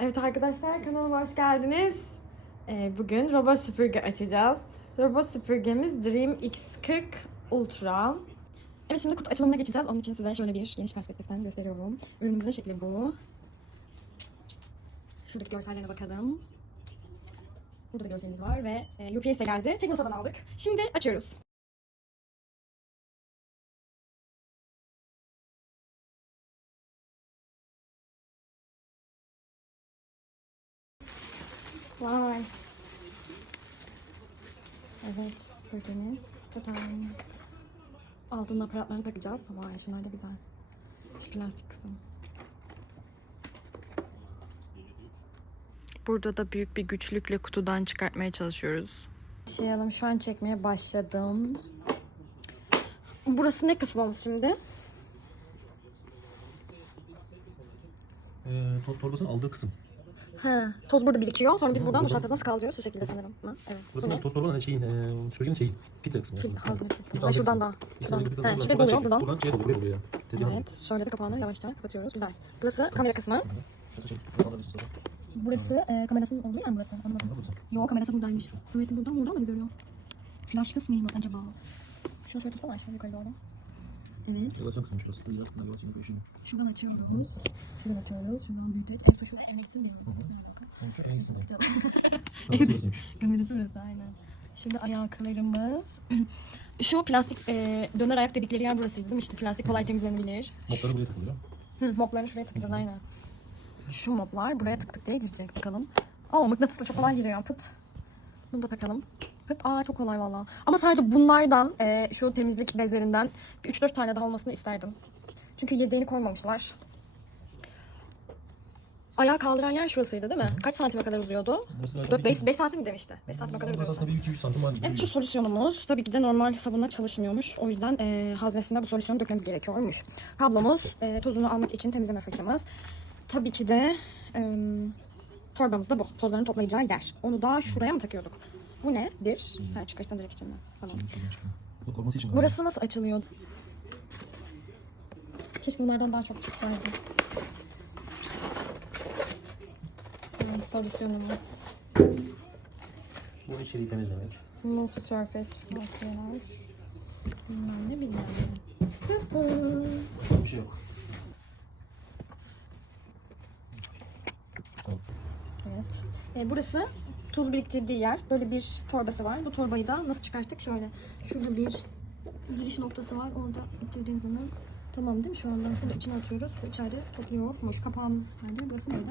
Evet arkadaşlar kanalıma hoş geldiniz. Ee, bugün robot süpürge açacağız. Robot süpürgemiz Dream X40 Ultra. Evet şimdi kutu açılımına geçeceğiz. Onun için size şöyle bir geniş perspektiften gösteriyorum. Ürünümüzün şekli bu. Şuradaki görsellerine bakalım. Burada da görselimiz var ve UPS'e geldi. Teknosa'dan aldık. Şimdi açıyoruz. Vay. Evet, süpürgemiz. Tutam. Altın aparatlarını takacağız. Vay, şunlar da güzel. Şu plastik kısım. Burada da büyük bir güçlükle kutudan çıkartmaya çalışıyoruz. Başlayalım. Şu an çekmeye başladım. Burası ne kısmımız şimdi? Ee, toz torbasının aldığı kısım. Ha, toz burada birikiyor. Sonra biz buradan buradan- boşaltacağız. Nasıl kaldırıyoruz? Şu şekilde sanırım. Ha, evet. Burası Bu ne? toz torbanın hani şeyin, e, süpürgenin şeyi, filtre kısmı aslında. Filtre şuradan kısmı. da. Bir Şuradan. şuraya doluyor. Buradan. Buradan şeye doluyor, buraya doluyor ya. Tezgahın Evet. Şöyle de kapağını yavaşça kapatıyoruz. Güzel. Burası kamera kısmı. Şurası şey, buradan alabilirsiniz sonra. Burası e, kamerasının olduğu yer mi burası? Anlamadım. Burası. Yok kamerası buradaymış. Kamerası buradan buradan da bir görüyor. Flash kısmı mı acaba? Şunu şöyle tutsana aşağı yukarı doğru. Evet. Relasyon kısmı şurası. Burada bir relasyon koyuşuyor. Şuradan açıyoruz. Şuradan açıyoruz. Şuradan büyütüp. En son şurada emeksin? Yani şu en iyisini. Tamam. Burası burası aynen. Şimdi ayaklarımız. Şu plastik e, döner ayak dedikleri yer burasıydı değil mi? İşte plastik kolay temizlenebilir. Mopları buraya takılıyor. Hı, moplarını şuraya tıkacağız aynen. Şu moplar buraya tık tık diye girecek bakalım. Aa mıknatısla çok kolay giriyor pıt. Bunu da takalım. Aa çok kolay valla. Ama sadece bunlardan e, şu temizlik bezlerinden bir 3-4 tane daha olmasını isterdim. Çünkü yedeğini koymamışlar. Ayağı kaldıran yer şurasıydı değil mi? Kaç santime kadar uzuyordu? Burası 4 5 5 santim mi demişti? 5 santime kadar uzuyordu. aslında bir 200 santim var. Evet şu solüsyonumuz tabii ki de normal sabunla çalışmıyormuş. O yüzden e, haznesine bu solüsyonu dökmemiz gerekiyormuş. Kablomuz, e, tozunu almak için temizleme fırçamız. Tabii ki de e, torbamız da bu. Tozlarını toplayacağı yer. Onu da şuraya mı takıyorduk? Bu nedir? Ha, çıkarttın direkt içinden. Tamam. İçin. Burası nasıl açılıyor? Keşke bunlardan daha çok çıksaydı. Evet, solüsyonumuz. Bu içeriği temizlemek. Multi surface maskeler. Bunlar ne bileyim. Bir şey yok. Evet. E, burası tuz biriktirdiği yer. Böyle bir torbası var. Bu torbayı da nasıl çıkarttık? Şöyle. Şurada bir giriş noktası var. Orada ittirdiğin zaman tamam değil mi şu anda? Burada içine atıyoruz. Bu içeride topluyormuş. Kapağımız nerede? Burası neydi?